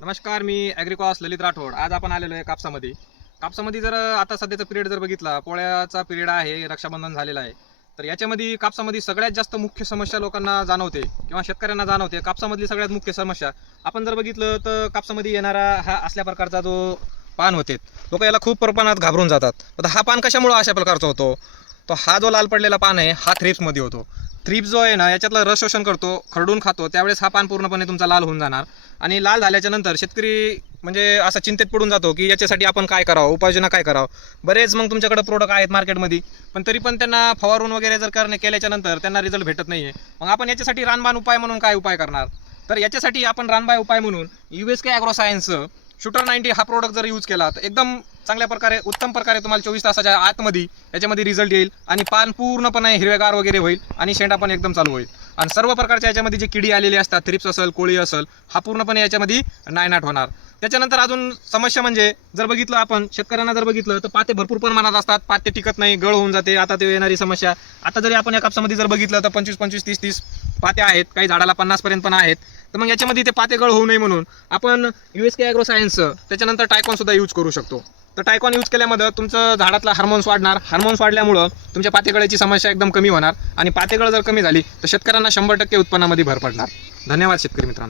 नमस्कार मी ॲग्रिकॉस ललित राठोड. आज आपण आलेलो आहे कापसामध्ये. कापसामध्ये जर आता सध्याचा पिरियड जर बघितला पोळ्याचा पिरियड आहे रक्षाबंधन झालेला आहे. तर याच्यामध्ये कापसामध्ये सगळ्यात जास्त मुख्य समस्या लोकांना जाणवते किंवा शेतकऱ्यांना जाणवते कापसामधली सगळ्यात मुख्य समस्या. आपण जर बघितलं तर कापसामध्ये येणारा हा असल्या प्रकारचा जो पान होते लोक याला खूप प्रमाणात घाबरून जातात. आता हा पान कशामुळं अशा प्रकारचा होतो? तो हा जो लाल पडलेला पान आहे हा थ्रिप्समध्ये होतो. थ्रिप्स जो आहे ना याच्यातलं रस शोषण करतो खरडून खातो त्यावेळेस हा पान पूर्णपणे तुमचा लाल होऊन जाणार. आणि लाल झाल्याच्यानंतर शेतकरी म्हणजे असा चिंतेत पडून जातो की याच्यासाठी आपण काय करावं उपाययोजना काय करावं. बरेच मग तुमच्याकडे प्रोडक्ट आहेत मार्केटमध्ये पण तरी पण त्यांना फवारून वगैरे जर करणे केल्याच्यानंतर त्यांना रिझल्ट भेटत नाहीये. मग आपण याच्यासाठी रानबान उपाय म्हणून काय उपाय करणार? तर याच्यासाठी आपण रानबाय उपाय म्हणून यू एस के ॲग्रो सायन्सचं शूटर नाईन्टी हा प्रोडक्ट जर यूज केला तर एकदम चांगल्या प्रकारे उत्तम प्रकारे तुम्हाला चोवीस तासाच्या आतमध्ये याच्यामध्ये रिझल्ट येईल आणि पान पूर्णपणे हिरवेगार वगैरे होईल आणि शेंडा पण एकदम चालू होईल. आणि सर्व प्रकारच्या याच्यामध्ये जे किडी आलेली असतात थ्रिप्स असेल कोळी असेल हा पूर्णपणे याच्यामध्ये नायनाट होणार. त्याच्यानंतर अजून समस्या म्हणजे जर बघितलं आपण शेतकऱ्यांना जर बघितलं तर पाते भरपूर प्रमाणात असतात पाते टिकत नाही गळ होऊन जाते आता ते येणारी समस्या. आता जरी आपण या कापसामध्ये जर बघितलं तर पंचवीस पंचवीस तीस तीस पाते आहेत काही झाडाला पन्नास पर्यंत पण आहेत. तर मग याच्यामध्ये ते पाते गळ होऊ नये म्हणून आपण U S K agro science त्याच्यानंतर टायकॉन सुद्धा यूज करू शकतो. तर टायकॉन यूज केल्यामध्ये तुमचं झाडातला हार्मोन्स वाढणार. हार्मोन्स वाढल्यामुळं तुमच्या पातेगळ्याची समस्या एकदम कमी होणार. आणि पातेगळ जर कमी झाली तर शेतकऱ्यांना शंभर टक्के उत्पन्नामध्ये भर पडणार. धन्यवाद शेतकरी मित्रांनो.